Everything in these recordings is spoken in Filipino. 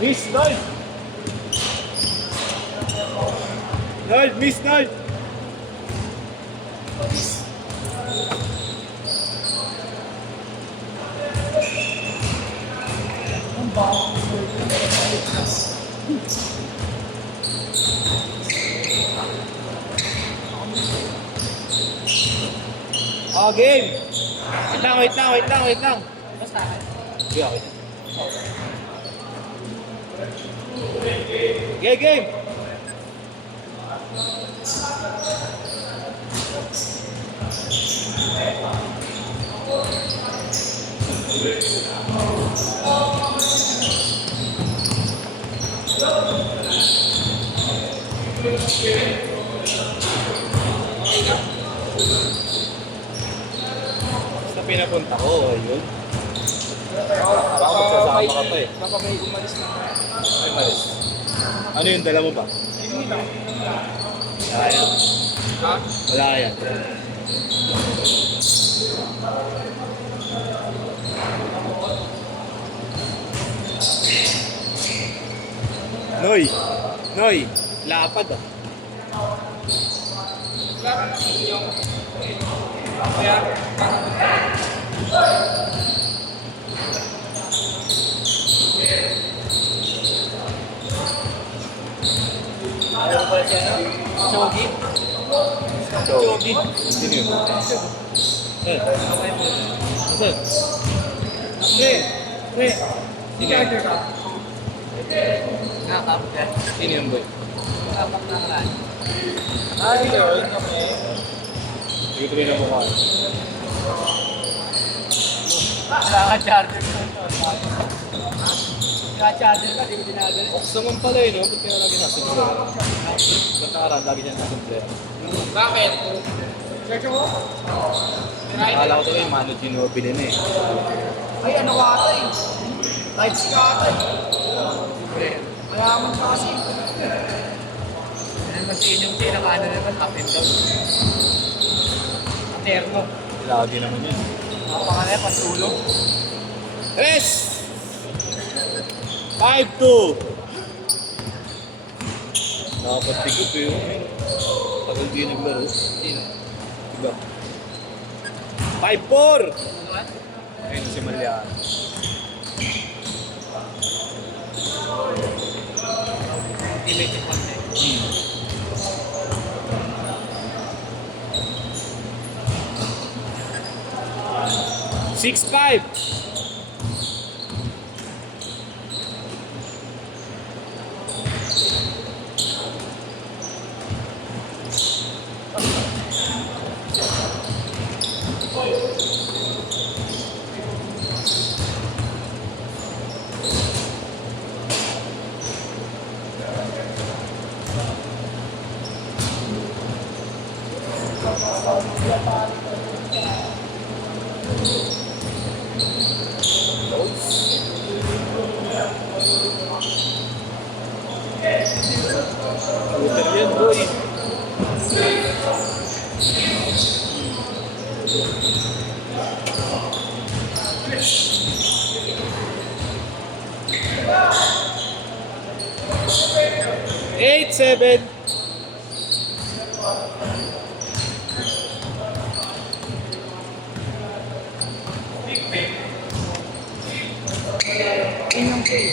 Miss Nold! Nold! Miss Nold! Oh, game! Wait lang. Basta. Sige, okay. Game! Basta pinapunta ko, ayun. Parang magsasama ka pa eh. Baka may umalis na. Ay, malis. Ano yung dala mo ba? Wala yan. Ha? Wala yan. Noy! Lapad ah. Kaya, ano pala siya, no? Chogi? Chogi. Sino yun? Eh, saan? Pre, charger ka. Nakap ka. Sino yung boy? Nakap na ka. Hindi ko tuloy na mukha. Wala ka charger ka. Wala charger ka, di ko dinadala. Buksan mo pala yun, no? Ba't kaya lagi nasa mo? Ba't nakaraan, lagi siya nasa mo? Bakit? Search ako? Akala ko tuloy, Manu Ginobili na eh. Ay, ano ka ata eh? Type C ka ata eh. Mayaman ka kasi. Yan kasi yung pinakaano naman, up and down. Termo. Lagi naman yun. Pangalaya, pantulog. Tres! 5-2! Nakapagtigop eh. Tagal di naglaro. Sino? Diba? 5-4! Ano ba? Ayun si Malian. Teammate yung konti. 6-5! Shooter yan, boy. Eight, 7. Inyong pay.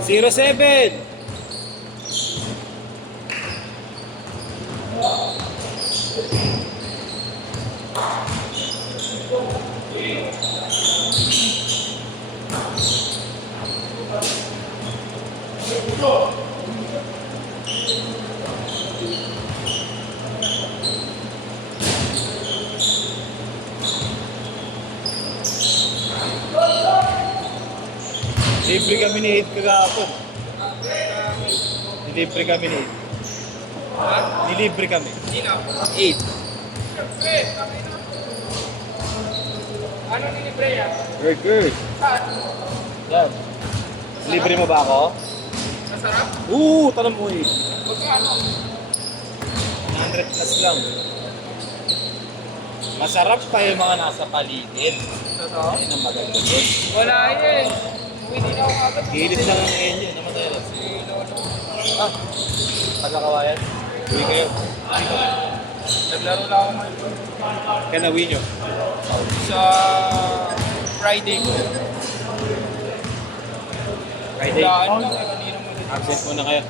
0-7. Libre kami ni 8 kagapon. Nilibre kami ni 8. Nilibre kami. Sino? 8. Pre, ano nilibre yan? Burger. Saan? Yan. Libre mo ba ako? Masarap? Tanong mo eh. Magkano? 100 plus lang. Masarap pa yung mga nasa paligid. Totoo? Ayun ang maganda doon. Wala yun. Hindi na ako agad. Gilid lang ang engine. Namatay lang. Ah, pagkakawayan. Uwi kayo. Naglaro na ako ngayon. Kaya na-win nyo. Sa Friday ko. Friday. Wala lang. Kanina mo din. Absent muna kayo.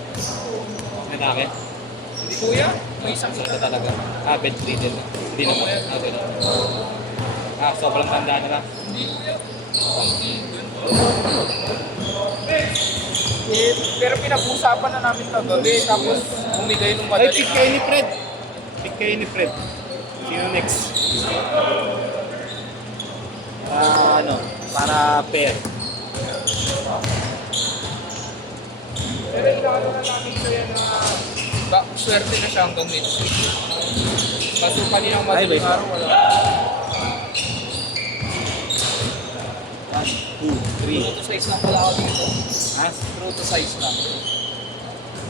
Nanake. Hindi kuya. May isang Ito talaga. Ah, bed free din. Hindi naman. Ah, ganun. Ah, sobrang tanda na lang. Hindi kuya. Eh, pero pinag-usapan na namin kagabi. Tapos bumigay nung Ay, madali. pick kayo ni Fred. Pick kayo ni Fred. Sino next? Ano? Para pair. Pero inaano na namin kaya na swerte na siya hanggang next week. Kaso kaninang madaling wait. araw wala. 1, 2, 3. True to size lang pala ako dito. Ha? True to size lang.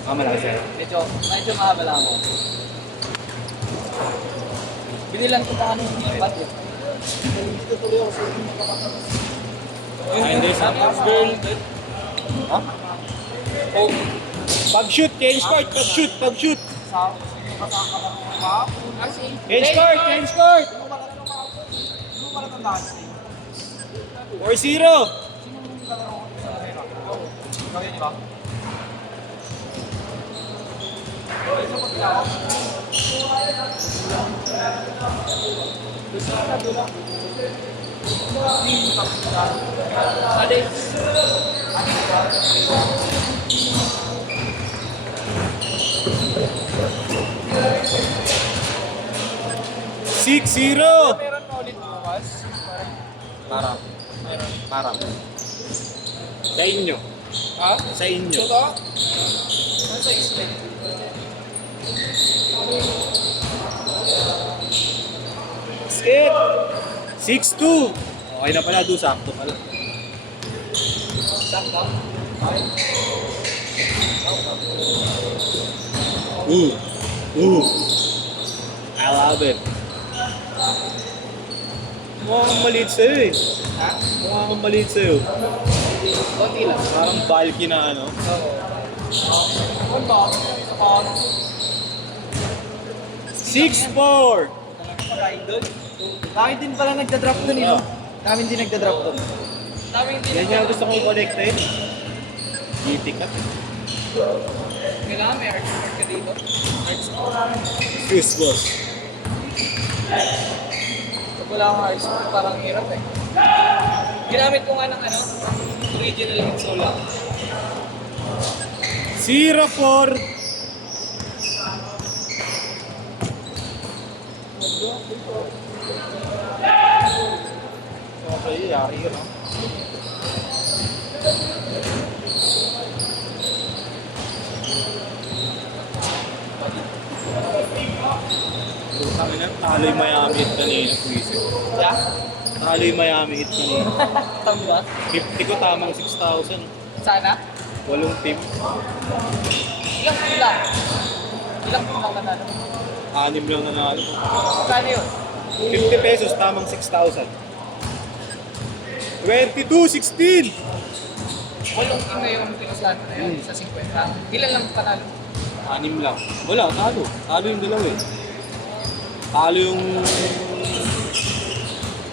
Ah, malaki siya. Medyo mahaba lang ako. Binilan ko pa ano yung ipat eh. Dito tuloy ako sa inyo. Ah, hindi. Girl. Ha? Oh. Pag-shoot! Change court! Pag-shoot! Pag-shoot! Sa sino ba sa kalaro ka? Kasi. Change court! Change court! Ano ba kalaro ka? Ano ba natandaan siya? 4-0! Sino yung kalaro ko sa kalaro? Ikaw yun, di ba? Ito ko tila ako. Gusto ka na doon. Alex. Six, zero! Meron na ulit bukas. Para. Para. Sa inyo. Ha? Sa inyo. Ito to? Ano sa ismet? Skip! 6-2! Okay na pala, do. Sakto pala. Sakto? Ooh! Ooh! I love it. Mukha kang maliit sa'yo eh. Ha? Mukha kang maliit sa'yo. Konti lang. Parang bulky na ano. Oo. Ano ba? Isa pa ako. 6-4! Idol. Dami din pala nagda-drop dun eh, no? Dami din nagda-drop dun. Dami din. Yan yung gusto kong i-connect eh. GT ka. Kailangan may art ka dito. Excuse boss. Pag wala akong art sport, parang hirap eh. Ginamit ko nga ng ano, original Insola. 0-4! Okay, yari yun ah. Talo yung Miami Heat kanina, puwisip. Yeah? Talo yung Miami Heat kanina. Tama ba? 50 ko tamang 6,000. Sana? 8 team. Ilang team lang? Ilang team lang nanalo? 6 lang nanalo. Magkano yun? 50 pesos tamang 6,000. 22-16! Walong team na yung pinuslahan na yun sa 50. Ilan lang panalo? 6 lang. Wala, talo. Talo yung dalawa eh. Talo yung...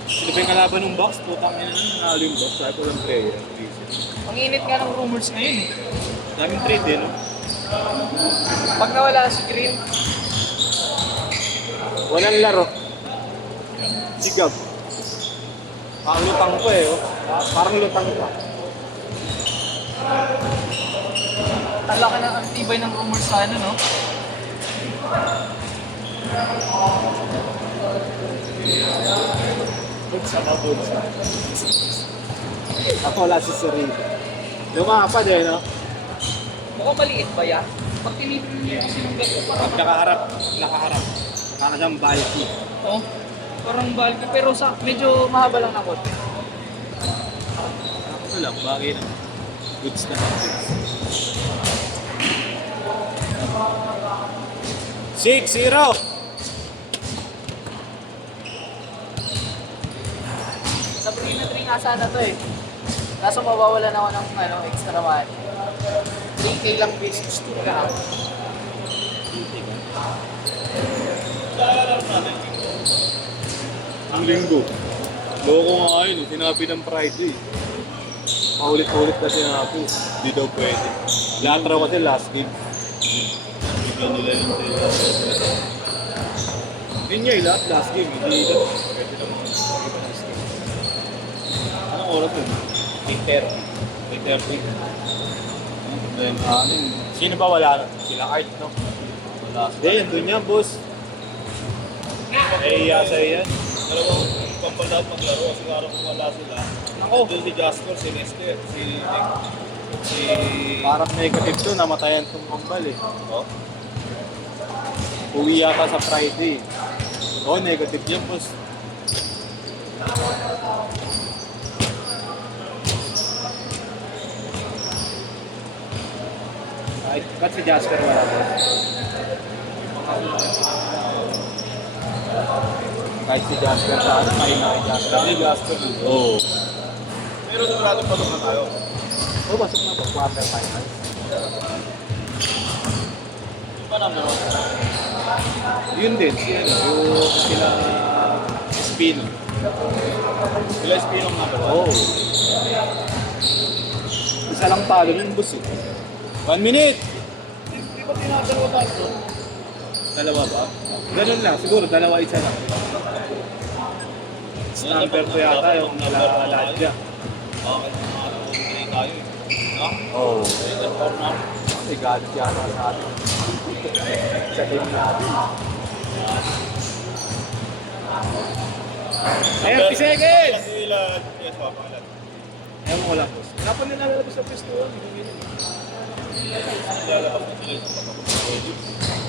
Sino ba yung kalaban ng box? Putang yun. Talo yung box. Sabi ko lang player. Ang init nga ng rumors ngayon eh. Daming trade eh, no? Pag nawala si Green, Walang laro. Sigab. Parang lutang ko eh, oh. Parang lutang ko. ang laki ng ang tibay ng rumors sa ano, no? Bulsa na, bulsa. Ako wala si Sarili. Lumapad eh, no? Mukhang maliit ba yan? Pag tinitin niyo kasi yung gato, parang Nakaharap. Nakaharap. Parang bulky. oh, parang bulky, pero sa medyo mahaba lang na konti. Ako lang, bagay na. Goods na. 6-0! symmetry nga sana to eh. Kaso mawawalan ako ng extra money. 3K lang business to lang. Ang linggo. Loko nga yun, sinabi ng Friday. Paulit-ulit na sinabi. Hindi daw pwede. Lahat raw kasi last game. Bigyan nila yung yun nga lahat last game. Hindi daw. Pwede naman. Last game. Anong oras yun? 8:30. 8:30. Then, sino ba wala na? Sila Art, no? Wala. Hindi, yun yan, boss. Eh, sa'yo yan. Dalawang pampalad maglaro kasi araw kung wala sila. Ako. Doon si Jasper, si Nestor, si Nick, si... Parang negative to, namatayan itong kambal eh. Oh, Uwi yata sa Friday. Oo, negative yan, boss. Ba't si Jasper wala, boss? Kahit si Jasper sa ano, may na kay Jasper. si Jasper. Oo. Pero sigurado pasok na tayo. Oo, basok na po, quarter finals. Yung pa number 1. Yun din, si ano, yung sila Spino. Sila Espino ang number 1. Oo. Isa lang talo nun, boss eh. 1 minute! Di ba tinadalawa tayo doon? Dalawa ba? Ganun lang, siguro dalawa isa lang. Number 2 yata yung Ladja. Bakit mga 2-3 tayo eh. No? Oo. Number 4 na. Kasi galit yata sa atin. Sa team natin. 30 seconds! Sila, yes ba, pangalan? Ewan mo wala, boss. Dapat nila lalabas sa pwesto. Lalabas na sila sa pagkakapag.